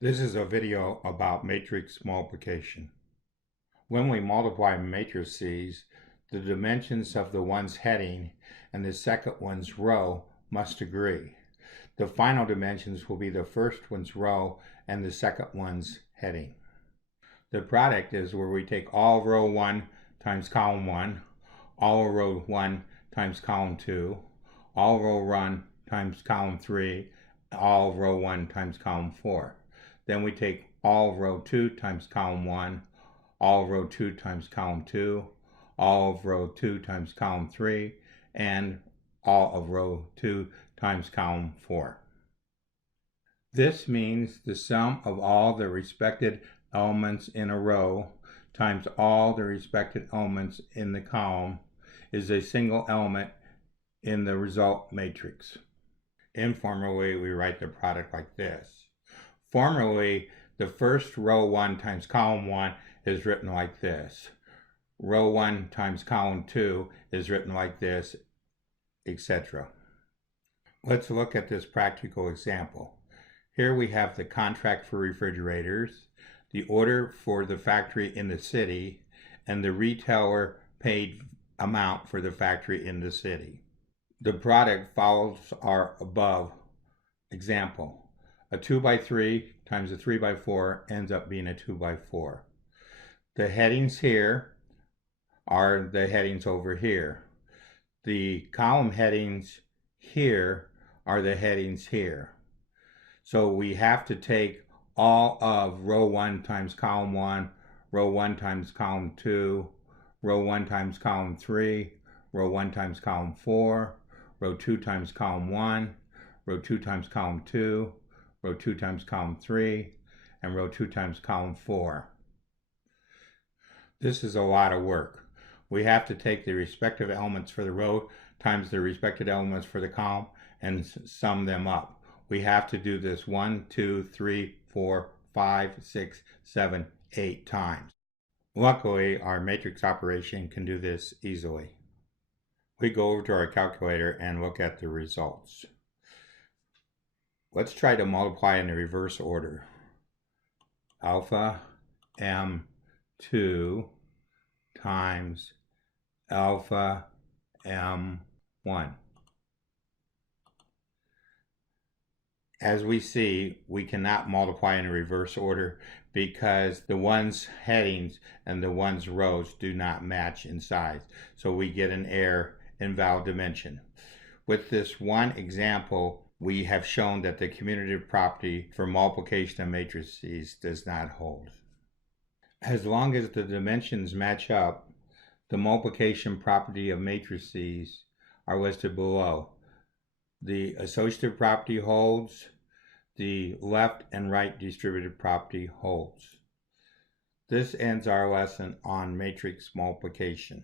This is a video about matrix multiplication. When we multiply matrices, the dimensions of the one's heading and the second one's row must agree. The final dimensions will be the first one's row and the second one's heading. The product is where we take all row 1 times column 1, all row 1 times column 2, all row 1 times column 3, all row 1 times column 4. Then we take all row 2 times column 1, all row 2 times column 2, all of row 2 times column 3, and all of row 2 times column 4. This means the sum of all the respected elements in a row times all the respected elements in the column is a single element in the result matrix. Informally, we write the product like this. Formally, the first row 1 times column 1 is written like this. Row 1 times column 2 is written like this, etc. Let's look at this practical example. Here we have the contract for refrigerators, the order for the factory in the city, and the retailer paid amount for the factory in the city. The product follows our above example. A 2x3 times a 3x4 ends up being a 2x4. The headings here are the headings over here. The column headings here are the headings here. So we have to take all of row 1 times column 1, row 1 times column 2, row 1 times column 3, row 1 times column 4, row 2 times column 1, row 2 times column 2, row 2 times column 3, and row 2 times column 4. This is a lot of work. We have to take the respective elements for the row times the respective elements for the column and sum them up. We have to do this 1, 2, 3, 4, 5, 6, 7, 8 times. Luckily, our matrix operation can do this easily. We go over to our calculator and look at the results. Let's try to multiply in the reverse order. Alpha M2 times alpha M1. As we see, we cannot multiply in a reverse order because the one's headings and the one's rows do not match in size. So we get an error in valid dimension. With this one example, we have shown that the commutative property for multiplication of matrices does not hold. As long as the dimensions match up, the multiplication property of matrices are listed below. The associative property holds, the left and right distributive property holds. This ends our lesson on matrix multiplication.